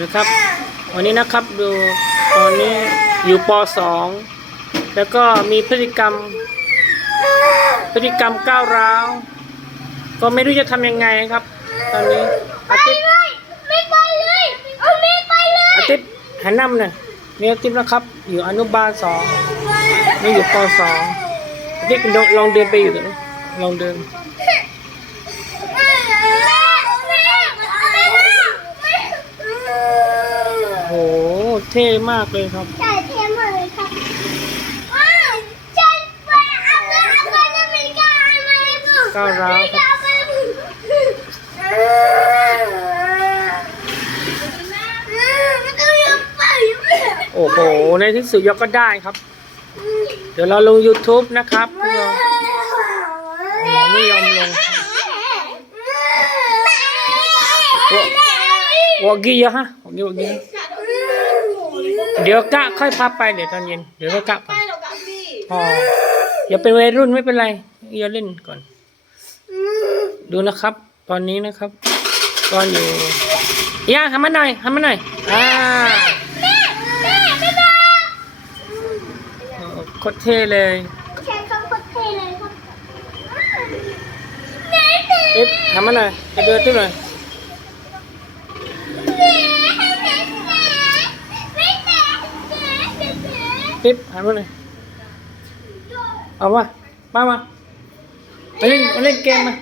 นะครับ วันนี้นะครับดูตอนนี้อยู่ป .2 แล้วก็มีพฤติกรรม พฤติกรรมก้าวร้าว ก็ไม่รู้จะทำยังไงนะครับ ตอนนี้อาทิตย์ไม่ไปเลยเอาไม่ไปเลยอาทิตย์หันหน้ามาหน่อยนี่อาทิตย์นะครับ อยู่อนุบาลสองนี่อยู่ป .2 อาทิตย์ลองลองเดินไปอยู่ตรงนู้นลองเดิน โห เท่มากเลยครับ ใช่เท่มากเลยครับว้าวฉันไปเอาไปเอาไปอเมริกาอเมริกาก้าวร้าวครับอเมริกาโอ้โห ในที่สุดยกก็ได้ครับ เดี๋ยวเราลง YouTube นะครับพวกเราโอ้ไม่ยอมลงวอกี้เยอะฮะวอกี้วอกี้ เดี๋ยวกะค่อยพาไปเดี๋ยวตอนเย็นเดี๋ยวก็กะไปอ๋ออย่าเป็นวัยรุ่นไม่เป็นไรอย่าเล่นก่อน ดูนะครับ ตอนนี้นะครับ ตอนอยู่ย่าทำมาหน่อยทำมาหน่อยอ่าโอ้โคตรเท่เลยแค่เขาโคตรเท่เลยครับเอ๊ะทำมาหน่อยไปเดินที่หน่อย ติ๊บหันมาหน่อยเอามามามามาเล่นมาเล่นเกมมา